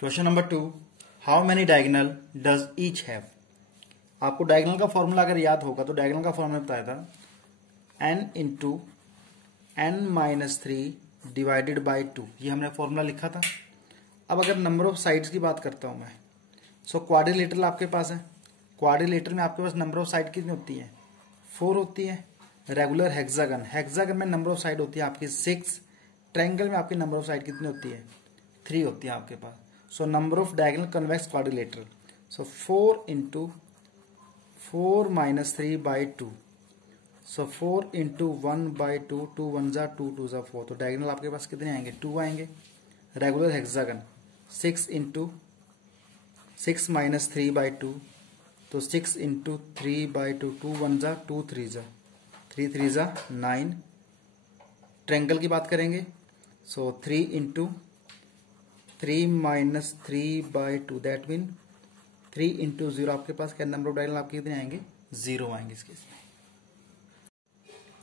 Question number 2, how many diagonal does each have. आपको diagonal का formula अगर याद होगा तो डायगोनल का फॉर्मूला बताया था n into n minus 3 divided by 2। ये हमने फॉर्मूला लिखा था। अब अगर नंबर ऑफ साइड्स की बात करता हूं मैं, सो क्वाड्रिलेटरल आपके पास है। क्वाड्रिलेटरल में आपके पास नंबर ऑफ साइड कितनी होती है? 4 होती है। रेगुलर हेक्सागन, हेक्सागन में नंबर ऑफ साइड होती है आपकी 6। ट्रायंगल में आपकी नंबर ऑफ साइड कितनी होती है? 3 होती है आपके पास। So number of diagonal convex quadrilateral, so 4 into 4 minus 3 by 2, so 4 into 1 by 2, 2 1 जा 2 2 जा 4। तो डायगोनल आपके पास कितने आएंगे? 2 आएंगे। Regular hexagon 6 into 6 minus 3 by 2, तो 6 इंटू 3 बाई 2, 2 1 जा 2 3 जा 3 3 जा 9। ट्रायंगल की बात करेंगे, सो 3 into 3 minus 3 by 2, that mean 3 into 0। आपके पास क्या नंबर ऑफ डायगोनल आपके कितने आएंगे? 0 आएंगे इस केस में।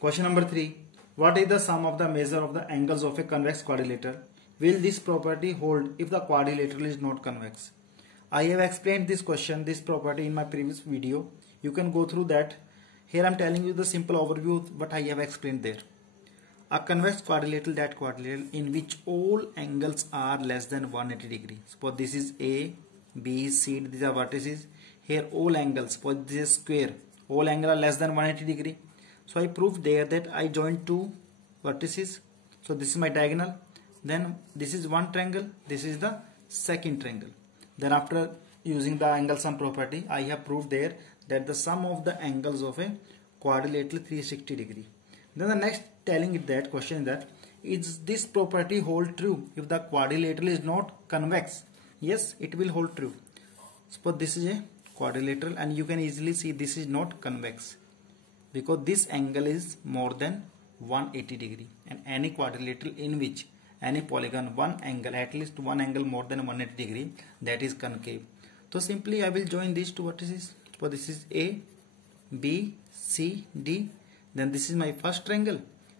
Question number 3, what is the sum of the measure of the angles of a convex quadrilateral? Will this property hold if the quadrilateral is not convex? I have explained this question, this property in my previous video. You can go through that. Here I am telling you the simple overview what I have explained there. A convex quadrilateral, that quadrilateral in which all angles are less than 180 degree. Suppose this is A, B, C, these are vertices. Here all angles, suppose this is square, all angles are less than 180 degree. So I proved there that I joined two vertices. So this is my diagonal. Then this is one triangle, this is the second triangle. Then after using the angle sum property, I have proved there that the sum of the angles of a quadrilateral 360 degree. Then the next telling it that question is that, is this property hold true if the quadrilateral is not convex? Yes, it will hold true. Suppose this is a quadrilateral and you can easily see this is not convex because this angle is more than 180 degree, and any quadrilateral in which any polygon one angle, at least one angle more than 180 degree, that is concave. So simply I will join these two vertices. So this is A, B, C, D. Then this is my first triangle,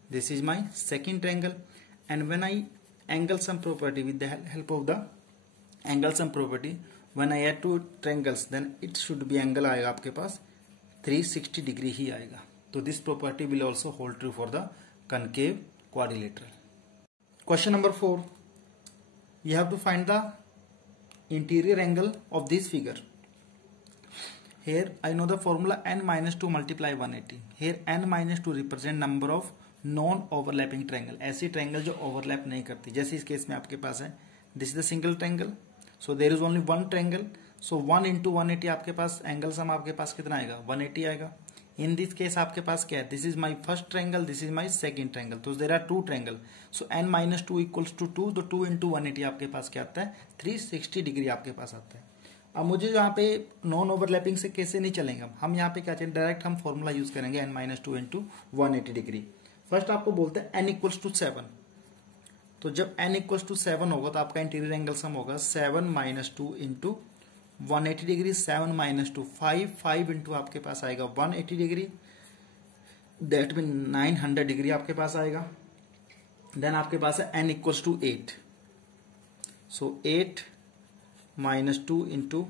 this is my second triangle. And when I angle sum property, with the help of the angle sum property, when I add two triangles, then it should be angle आएगा आपके पास 360 degree ही आएगा. तो this property will also hold true for the concave quadrilateral. Question number 4, you have to find the interior angle of this figure. Here I know the formula n minus 2 multiply 180. Here n minus 2 represent number of non overlapping triangle, ऐसी triangle जो overlap नहीं करती, जैसे इस case में आपके पास है this is the single triangle, so there is only one triangle, so 1 into 180 आपके पास angle sum आपके पास कितना आएगा? 180 आएगा. इन दिस केस आपके पास क्या है? This is my first triangle, this is my second triangle, तो there are two triangle, so n minus 2 equals to 2, तो 2 इंटू 180 आपके पास क्या आता है? 360 डिग्री आपके पास आता है. अब मुझे यहाँ पे नॉन ओवरलैपिंग से कैसे नहीं चलेंगे, हम यहाँ पे क्या चाहिए? डायरेक्ट हम फॉर्मूला यूज करेंगे n minus 2 into 180 degree. First आपको बोलते हैं n इक्वल्स टू 7, तो जब n इक्वल्स टू 7 होगा तो आपका इंटीरियर एंगल सम होगा 7 minus 2 into 180 degree. 7 minus 2 5, 5 into आपके पास आएगा 180 डिग्री, दैट मीन 900 डिग्री आपके पास आएगा. देन आपके पास है n equals to 8, so 8 minus 2 into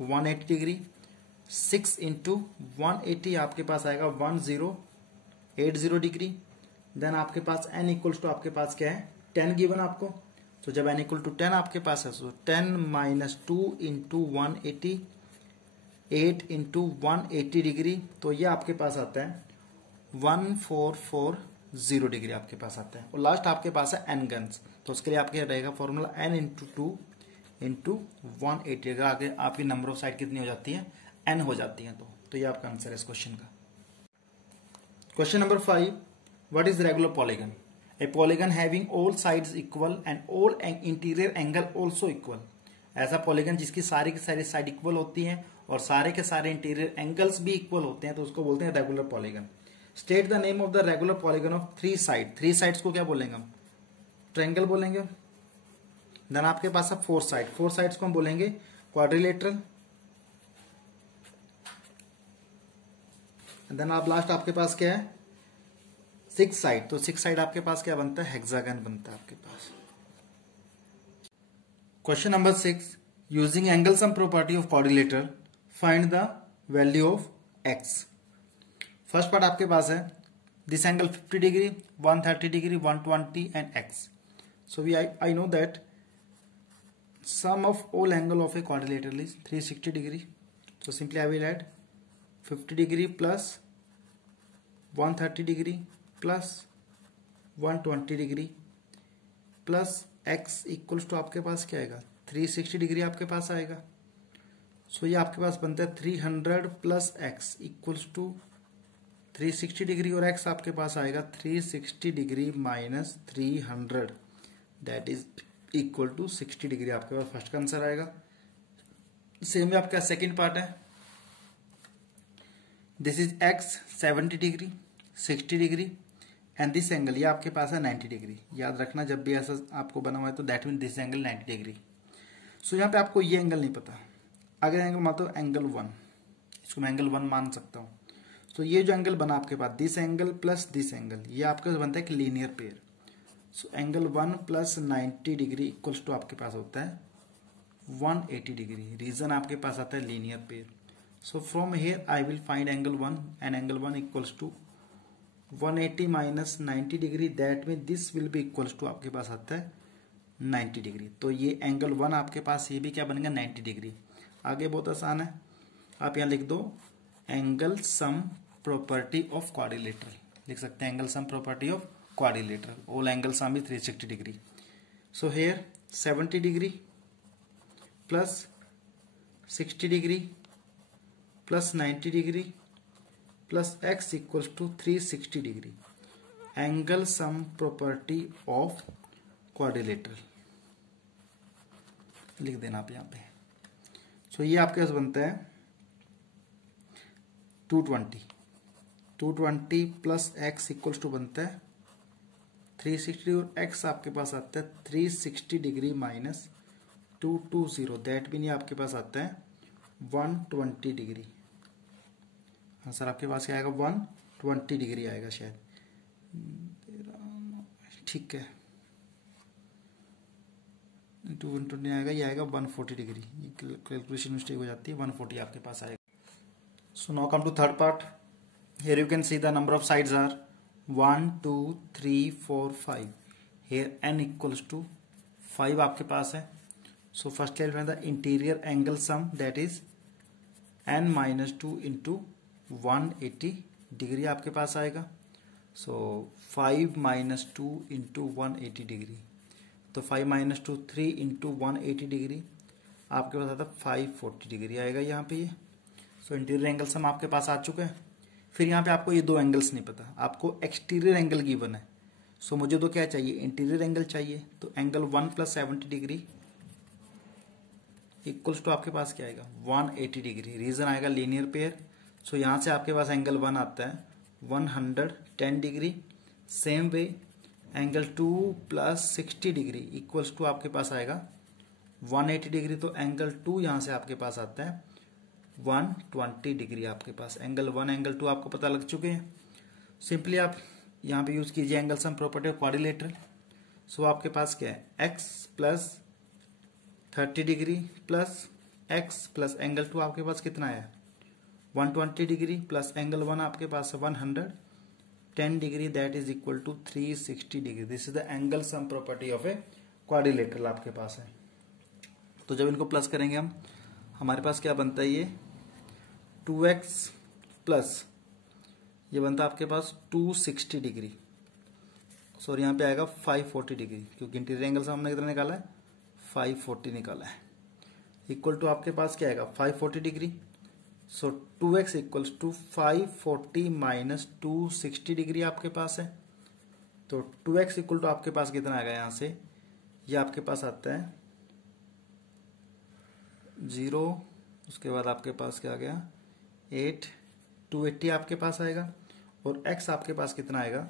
180 degree, 6 into 180 आपके पास आएगा 1080 डिग्री. देन आपके पास n इक्वल्स टू आपके पास क्या है? 10 गिवन आपको, तो जब n इक्वल टू 10 आपके पास है, सो 10 माइनस 2 इंटू 180, 8 इंटू 180 डिग्री, तो ये आपके पास आता है 1440 डिग्री आपके पास आता है. और लास्ट आपके पास है n गन्स, तो उसके लिए आपके रहेगा फॉर्मूला n इंटू 2 इंटू 180. अगर आगे आपकी नंबर ऑफ साइड कितनी हो जाती है? n हो जाती है. तो ये आपका आंसर है इस क्वेश्चन का. Question number 5, what is regular polygon? A polygon having all sides equal and all interior angle also equal. ऐसा पॉलीगन जिसकी सारी की सारी साइड इक्वल होती हैं और सारे के सारे इंटीरियर एंगल्स भी इक्वल होते हैं, तो उसको बोलते हैं regular polygon. State the name of the regular polygon of 3 side. 3 sides को क्या बोलेंगे हम? ट्रायंगल बोलेंगे. देन आपके पास है 4 साइड. 4 साइड्स को हम बोलेंगे क्वाड्रिलेटरल. देन आप लास्ट आपके पास क्या है? 6 साइड, तो 6 साइड आपके पास क्या बनता है? हेक्सागन बनता है आपके पास. Question number 6. Using angle sum property of quadrilateral, find the value of x. First part आपके पास है this angle 50 degree 130 degree 120 and x. So I know that sum of all angle of a quadrilateral is 360 degree. So simply I will add 50 degree plus 130 degree plus 120 degree plus x equals to आपके पास क्या आएगा 360 degree आपके पास आएगा. सो ये आपके पास बनता है 300 plus x equals to 360 degree और x आपके पास आएगा 360 degree minus 300 that is equal to 60 degree. आपके पास फर्स्ट का आंसर आएगा. सेम में आपका सेकेंड पार्ट है this is x 70 degree 60 degree and this angle ये आपके पास है 90 डिग्री. याद रखना जब भी ऐसा आपको बना हुआ है तो that mean this angle 90 degree. So यहाँ पे आपको ये एंगल नहीं पता. अगर एंगल मान तो एंगल 1 इसको मैं एंगल 1 मान सकता हूँ. सो ये जो एंगल बना आपके पास this angle plus this angle ये आपके पास बनता है कि linear pair. So angle 1 plus 90 degree equals to आपके पास होता है 180 डिग्री. रीजन आपके पास आता है linear pair. So from here I will find angle 1 and angle 1 equals to 180 minus 90 degree that mean this will be equals to आपके पास आता है 90 डिग्री. तो ये एंगल 1 आपके पास ये भी क्या बनेगा 90 डिग्री. आगे बहुत आसान है. आप यहाँ लिख दो angle sum property of quadrilateral. लिख सकते हैं angle sum property of quadrilateral. All angle sum is 360 degree. So here 70 degree plus 60 degree plus 90 degree plus x equals to 360 degree. Angle sum property of quadrilateral लिख देना आप यहाँ पे. सो ये आपके पास बनता है 220 प्लस x इक्वल्स टू बनता है 360 और x आपके पास आता है 360 डिग्री माइनस 220 दैट मीन ये आपके पास आता है 120 डिग्री. आंसर आपके पास क्या आएगा 120 डिग्री आएगा शायद. ठीक है 220 आएगा ये आएगा 140 डिग्री. कैलकुलेशन मिस्टेक हो जाती है 140 आपके पास आएगा. So now come to third part. Here you can see the number of sides are 1 2 3 4 5. Here n equals to 5 आपके पास है. So first calculate the interior angle sum that is n minus 2 into 180 degree आपके पास आएगा. So 5 minus 2 into 180 degree. तो 5 minus 2 3 into 180 degree आपके पास आता है 540 डिग्री आएगा यहाँ पे ये. सो इंटीरियर एंगल सम आपके पास आ चुका है. फिर यहाँ पे आपको ये दो एंगल्स नहीं पता. आपको एक्सटीरियर एंगल गिवन है. सो मुझे तो क्या चाहिए इंटीरियर एंगल चाहिए. तो angle 1 plus 70 degree equals to आपके पास क्या आएगा 180 डिग्री. रीजन आएगा लीनियर पेयर. सो यहाँ से आपके पास एंगल 1 आता है 110 degree. Same way angle 2 plus 60 degree equals to आपके पास आएगा 180 डिग्री. तो एंगल 2 यहाँ से आपके पास आता है 120 डिग्री. आपके पास एंगल 1 एंगल 2 आपको पता लग चुके हैं. सिंपली आप यहाँ पे यूज कीजिए angle sum property of quadrilateral. So आपके पास क्या है x plus 30 degree plus x plus angle 2 आपके पास कितना है 120 डिग्री प्लस एंगल 1 आपके पास है 110 degree that is equal to 360 degree. This is the angle sum property of a quadrilateral आपके पास है. तो जब इनको प्लस करेंगे हम हमारे पास क्या बनता है ये 2x प्लस ये बनता है आपके पास 260 डिग्री. सॉरी यहाँ पे आएगा 540 डिग्री क्योंकि इंटीरियर एंगल सम हमने कितना निकाला है 540 निकाला है. इक्वल टू आपके पास क्या आएगा 540 degree. So 2x equals to 540 minus 260 degree आपके पास है. तो 2x इक्वल टू आपके पास कितना आएगा यहाँ से ये आपके पास आता है 0. उसके बाद आपके पास क्या आ गया 8 280 आपके पास आएगा. और x आपके पास कितना आएगा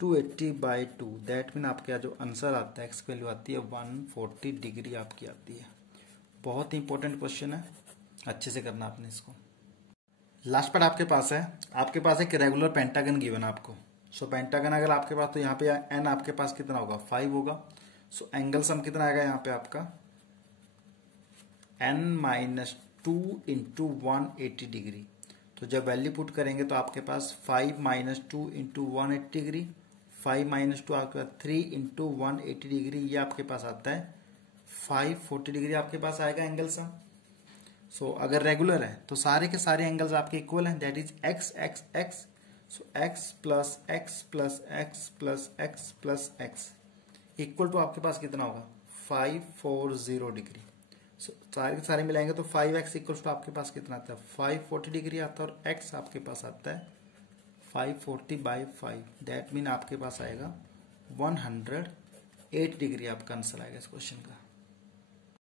280/2 दैट मीन आपका जो आंसर आता है x वैल्यू आती है 140 डिग्री आपकी आती है. बहुत इंपॉर्टेंट क्वेश्चन है अच्छे से करना आपने इसको. लास्ट पार्ट आपके पास है. आपके पास एक रेगुलर पेंटागन गिवन आपको. सो पेंटागन अगर आपके पास तो यहाँ पे n आपके पास कितना होगा 5 होगा. सो एंगल सम कितना आएगा यहाँ पे आपका n माइनस 2 इंटू 180 डिग्री। तो जब वैल्यू पुट करेंगे तो आपके पास 5 माइनस 2 इंटू 180 डिग्री, 5 माइनस 2 आपके पास 3 इंटू 180 डिग्री, ये आपके पास आता है 540 डिग्री आपके पास आएगा एंगल सम। सो अगर रेगुलर है तो सारे के सारे एंगल्स आपके इक्वल हैं, that is x x x. So x plus x plus x plus x plus x equal to आपके पास कितना होगा 540 डिग्री। सो सारे के सारे मिलाएंगे तो 5x इक्वल टू आपके पास कितना आता है 540 डिग्री आता है, और x आपके पास आता है 540/5, दैट मीन आपके पास आएगा 108 डिग्री आपका आंसर आएगा इस क्वेश्चन का।